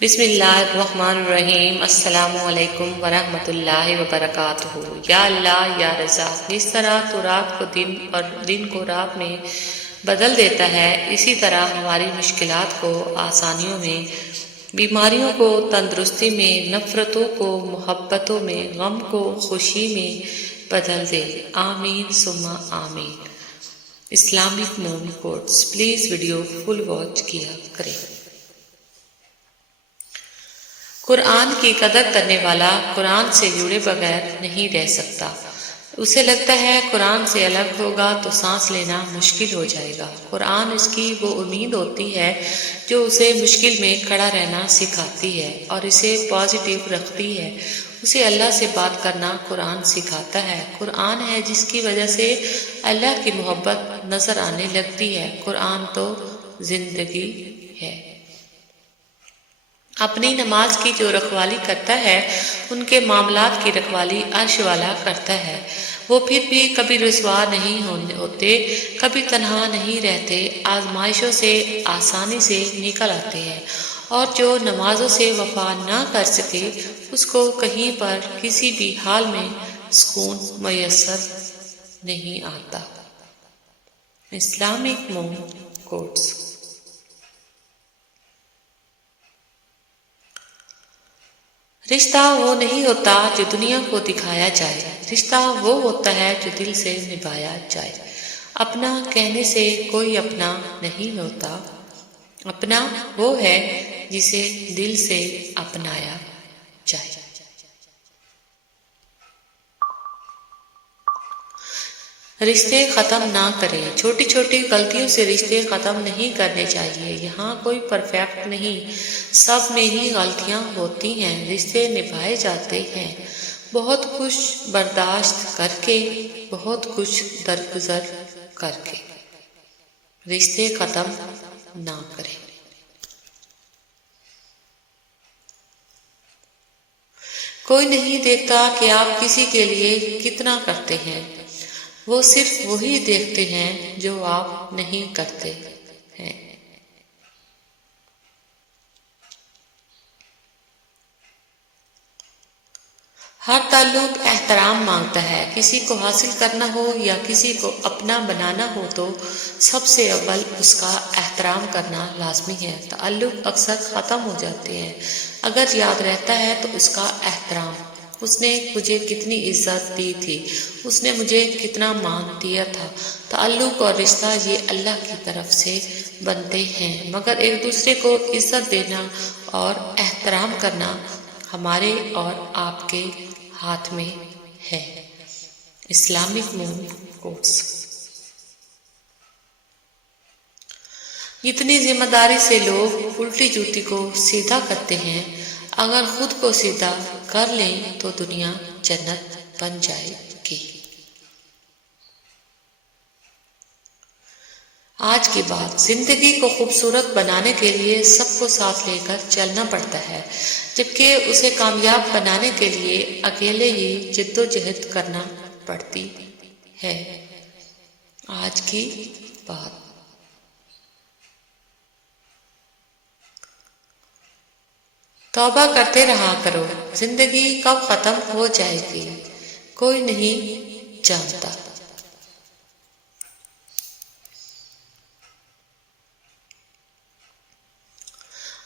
بسم اللہ الرحمن الرحیم۔ السلام علیکم ورحمۃ اللہ وبرکاتہ۔ یا اللہ یا رزاق، جس طرح تو رات کو دن اور دن کو رات میں بدل دیتا ہے، اسی طرح ہماری مشکلات کو آسانیوں میں، بیماریوں کو تندرستی میں، نفرتوں کو محبتوں میں، غم کو خوشی میں بدل دے۔ آمین ثم آمین۔ Islamic mom quotes, please video full watch کیا کریں۔ قرآن کی قدر کرنے والا قرآن سے جڑے بغیر نہیں رہ سکتا۔ اسے لگتا ہے قرآن سے الگ ہوگا تو سانس لینا مشکل ہو جائے گا۔ قرآن اس کی وہ امید ہوتی ہے جو اسے مشکل میں کھڑا رہنا سکھاتی ہے اور اسے پازیٹیو رکھتی ہے۔ اسے اللہ سے بات کرنا قرآن سکھاتا ہے۔ قرآن ہے جس کی وجہ سے اللہ کی محبت نظر آنے لگتی ہے۔ قرآن تو زندگی ہے۔ اپنی نماز کی جو رکھوالی کرتا ہے، ان کے معاملات کی رکھوالی عرش والا کرتا ہے۔ وہ پھر بھی کبھی رسوا نہیں ہوتے، کبھی تنہا نہیں رہتے، آزمائشوں سے آسانی سے نکل آتے ہیں، اور جو نمازوں سے وفا نہ کر سکے اس کو کہیں پر کسی بھی حال میں سکون میسر نہیں آتا۔ Islamic mom quotes. رشتہ وہ نہیں ہوتا جو دنیا کو دکھایا جائے، رشتہ وہ ہوتا ہے جو دل سے نبھایا جائے۔ اپنا کہنے سے کوئی اپنا نہیں ہوتا، اپنا وہ ہے جسے دل سے اپنایا جائے۔ رشتے ختم نہ کریں۔ چھوٹی چھوٹی غلطیوں سے رشتے ختم نہیں کرنے چاہیے۔ یہاں کوئی پرفیکٹ نہیں، سب میں ہی غلطیاں ہوتی ہیں، رشتے نبھائے جاتے ہیں، بہت کچھ برداشت کر کے، بہت کچھ درگزر کر کے۔ رشتے ختم نہ کریں۔ کوئی نہیں دیکھتا کہ آپ کسی کے لیے کتنا کرتے ہیں، وہ صرف وہی دیکھتے ہیں جو آپ نہیں کرتے ہیں۔ ہر تعلق احترام مانگتا ہے۔ کسی کو حاصل کرنا ہو یا کسی کو اپنا بنانا ہو تو سب سے اول اس کا احترام کرنا لازمی ہے۔ تعلق اکثر ختم ہو جاتے ہیں، اگر یاد رہتا ہے تو اس کا احترام۔ اس نے مجھے کتنی عزت دی تھی، اس نے مجھے کتنا مان دیا تھا۔ تعلق اور رشتہ یہ اللہ کی طرف سے بنتے ہیں، مگر ایک دوسرے کو عزت دینا اور احترام کرنا ہمارے اور آپ کے ہاتھ میں ہے۔ Islamic mom quotes. اتنی ذمہ داری سے لوگ الٹی جوتی کو سیدھا کرتے ہیں، اگر خود کو سیدھا کر لیں تو دنیا جنت بن جائے گی۔ آج کی بات، زندگی کو خوبصورت بنانے کے لیے سب کو ساتھ لے کر چلنا پڑتا ہے، جبکہ اسے کامیاب بنانے کے لیے اکیلے ہی جد و جہد کرنا پڑتی ہے۔ آج کی بات۔ توبہ کرتے رہا کرو، زندگی کب ختم ہو جائے گی کوئی نہیں جانتا۔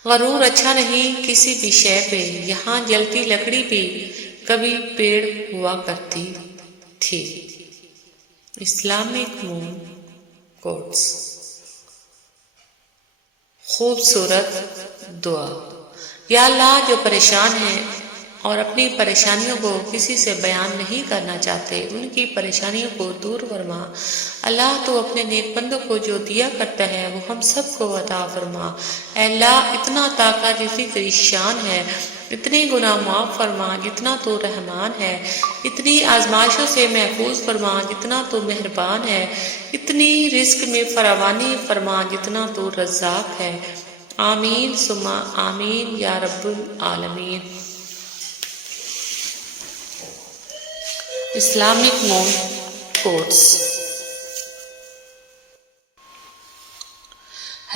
غرور اچھا نہیں کسی بھی شے پہ، یہاں جلتی لکڑی بھی کبھی پیڑ ہوا کرتی تھی۔ Islamic mom quotes. خوبصورت دعا۔ یا اللہ، جو پریشان ہیں اور اپنی پریشانیوں کو کسی سے بیان نہیں کرنا چاہتے، ان کی پریشانیوں کو دور فرما۔ اللہ، تو اپنے نیک بندوں کو جو دیا کرتا ہے وہ ہم سب کو عطا فرما۔ اے اللہ، اتنا عطا کر جتنی تیری شان ہے، اتنے گناہ معاف فرما جتنا تو رحمان ہے، اتنی آزمائشوں سے محفوظ فرما جتنا تو مہربان ہے، اتنی رزق میں فراوانی فرما جتنا تو رزاق ہے۔ آمین ثم آمین یا رب العالمین۔ Islamic mom quotes.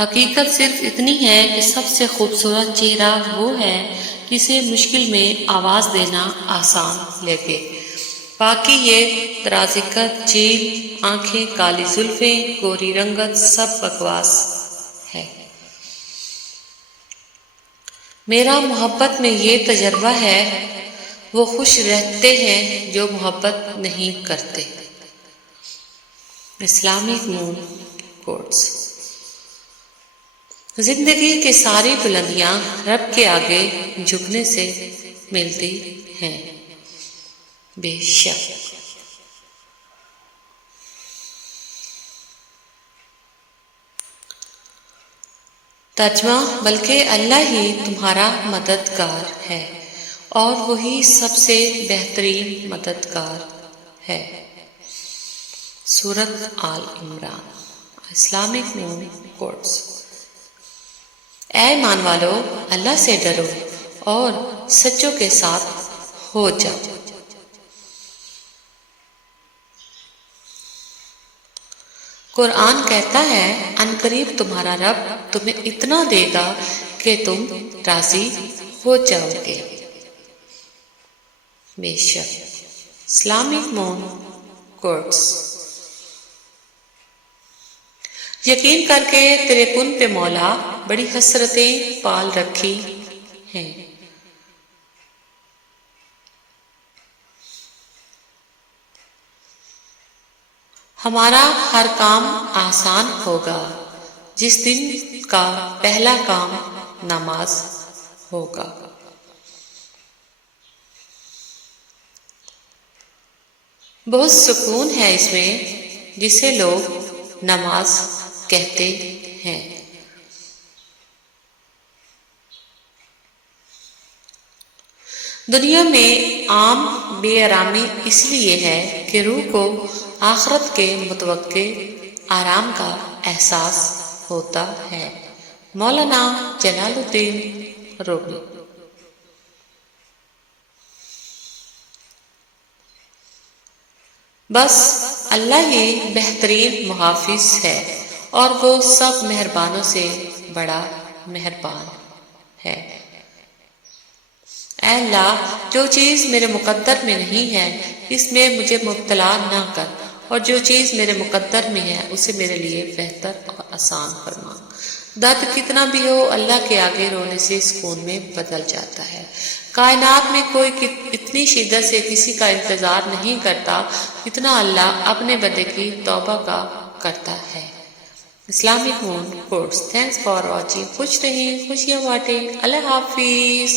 حقیقت صرف اتنی ہے کہ سب سے خوبصورت چہرہ وہ ہے جسے مشکل میں آواز دینا آسان لگے، باقی یہ درازیکت، جیل، آنکھیں، کالی زلفیں، گوری رنگت سب بکواس ہے۔ میرا محبت میں یہ تجربہ ہے، وہ خوش رہتے ہیں جو محبت نہیں کرتے۔ Islamic moon quotes. زندگی کی ساری بلندیاں رب کے آگے جھکنے سے ملتی ہیں، بے شک۔ ترجمہ: بلکہ اللہ ہی تمہارا مددگار ہے اور وہی سب سے بہترین مددگار ہے۔ سورۃ آل عمران۔ Islamic moon quotes. اے ایمان والو، اللہ سے ڈرو اور سچوں کے ساتھ ہو جاؤ۔ قرآن کہتا ہے، عنقریب تمہارا رب تمہیں اتنا دے گا کہ تم راضی ہو جاؤ گے، بے شک۔ Islamic moon quotes. یقین کر کے تیرے کن پہ مولا بڑی حسرتیں پال رکھی ہیں۔ ہمارا ہر کام آسان ہوگا جس دن کا پہلا کام نماز ہوگا۔ بہت سکون ہے اس میں جسے لوگ نماز کہتے ہیں۔ دنیا میں عام بے آرامی اس لیے ہے کہ روح کو آخرت کے متوقع آرام کا احساس ہوتا ہے۔ مولانا جلال الدین رومی۔ بس اللہ ہی بہترین محافظ ہے اور وہ سب مہربانوں سے بڑا مہربان ہے۔ اے اللہ، جو چیز میرے مقدر میں نہیں ہے اس میں مجھے مبتلا نہ کر، اور جو چیز میرے مقدر میں ہے اسے میرے لیے بہتر اور آسان فرما۔ درد کتنا بھی ہو اللہ کے آگے رونے سے سکون میں بدل جاتا ہے۔ کائنات میں کوئی اتنی شدت سے کسی کا انتظار نہیں کرتا جتنا اللہ اپنے بندے کی توبہ کا کرتا ہے۔ Islamic moon quotes. Thanks for watching. خوش رہیں، خوشیاں بانٹیں۔ اللہ حافظ۔